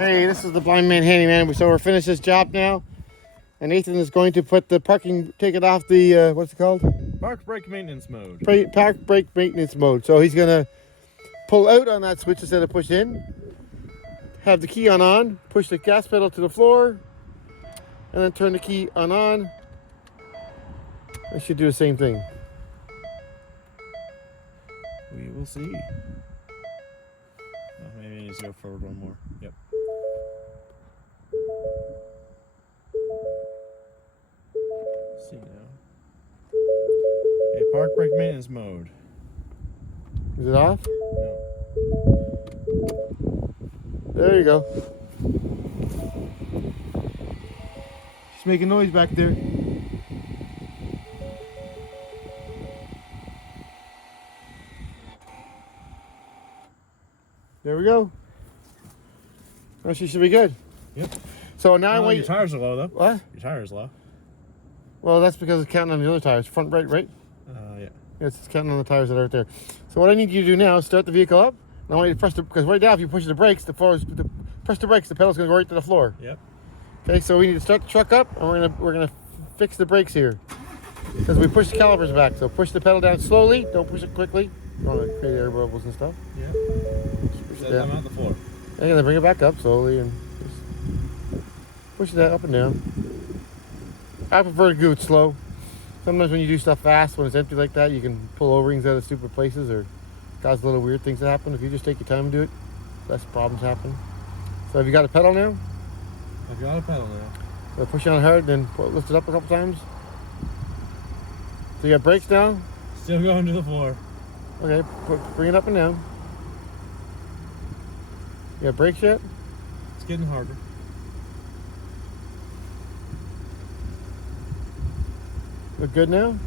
Hey, this is the blind man handyman. So we're finished this job now, and Nathan is going to put the parking ticket off the what's it called? Park brake maintenance mode. Park brake maintenance mode. So he's gonna pull out on that switch instead of push in. Have the key on, push the gas pedal to the floor, and then turn the key on. I should do the same thing. We will see. Oh, maybe I need to go forward one more. Yep. See now. Okay, park brake maintenance mode. Is it off? No. There you go. She's making noise back there. There we go. Oh, she should be good. Yep. So now I want your tires are low though. What? Your tires low. Well, that's because it's counting on the other tires. Front brake, right? Yeah. Yes, it's counting on the tires that are right there. So what I need you to do now is start the vehicle up. And I want you to press the, because right now if you push the brakes, press the brakes, the pedal's gonna go right to the floor. Yep. Okay, so we need to start the truck up, and we're gonna fix the brakes here. Because we push the calipers back. So push the pedal down slowly, don't push it quickly. You don't want to create air bubbles and stuff. Yeah. Push Set them on the floor. And then bring it back up slowly and just push that up and down. I prefer to do it slow. Sometimes when you do stuff fast, when it's empty like that, you can pull O-rings out of stupid places or cause little weird things that happen. If you just take your time and do it, less problems happen. So have you got a pedal now? I've got a pedal now. So push on hard, then lift it up a couple times. So you got brakes now? Still going to the floor. Okay, bring it up and down. You got brakes yet? It's getting harder. Look good now? No.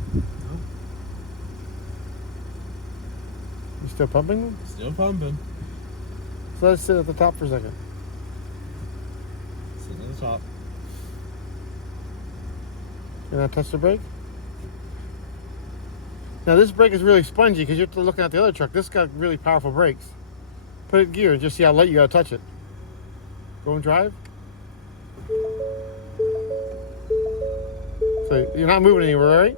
You still pumping them? Still pumping. So let's sit at the top for a second. Sitting at the top. Can I touch the brake? Now this brake is really spongy because you're looking at the other truck. This got really powerful brakes. Put it in gear and just see how light you gotta touch it. Go and drive. So you're not moving anywhere, right?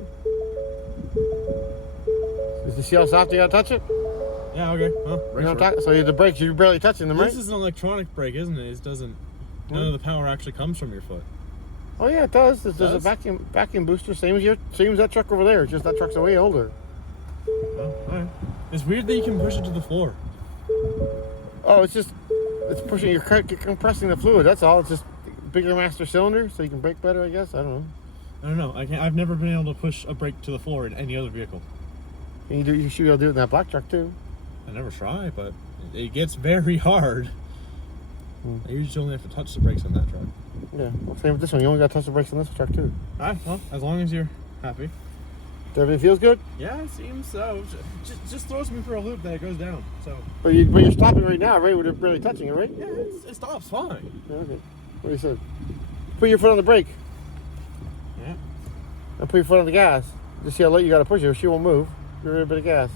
Did you see how soft you gotta touch it? Yeah, okay. Well, So the brakes, you're barely touching them, right? This is an electronic brake, isn't it? It doesn't. None of the power actually comes from your foot. Oh yeah, it does. There's a vacuum booster, same as that truck over there. It's just that truck's way older. Oh, alright. It's weird that you can push it to the floor. Oh, it's pushing. You're compressing the fluid. That's all. It's just bigger master cylinder, so you can brake better. I guess. I don't know. I've never been able to push a brake to the floor in any other vehicle. And you should be able to do it in that black truck too. I never try, but it gets very hard. I usually only have to touch the brakes on that truck. Yeah, well, same with this one. You only got to touch the brakes on this truck too. Alright, well, as long as you're happy. Everything feels good? Yeah, it seems so. Just throws me for a loop that it goes down. So. But you're stopping right now, right? We're barely touching it, right? Yeah, it stops fine. Yeah, okay. What do you say? Put your foot on the brake. Yeah. And put your foot on the gas. Just see how late you got to push it. She won't move. Give her a bit of gas.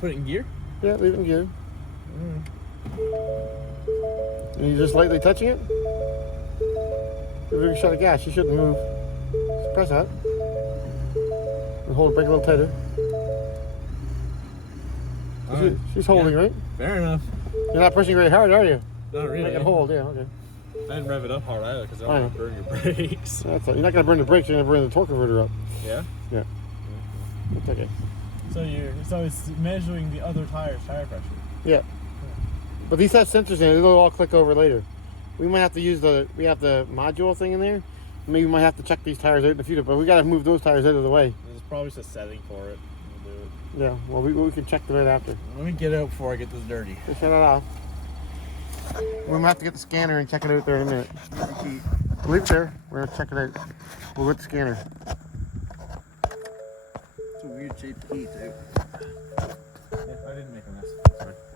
Put it in gear? Yeah, leave it in gear. And you're just lightly touching it? Give her a shot of gas. She shouldn't move. Just press that. And hold the brake a little tighter. She's holding, right? Fair enough. You're not pushing very hard, are you? Not really. I can hold, yeah, okay. I didn't rev it up hard either because I don't want to burn your brakes. That's all. You're not going to burn the brakes, you're going to burn the torque converter up. Yeah? Yeah. That's okay. So it's measuring the other tire's tire pressure. Yeah. But these have sensors in it. They'll all click over later. We might have to use we have the module thing in there. Maybe we might have to check these tires out in the future, but we got to move those tires out of the way. There's probably just a setting for it. We'll do it. Yeah, well, we can check the right after. Let me get out before I get this dirty. Just shut it off. We might have to get the scanner and check it out there in a minute. Leave it there. We're going to check it out. We'll get the scanner. It's a weird shaped key, too. Yeah, I didn't make them that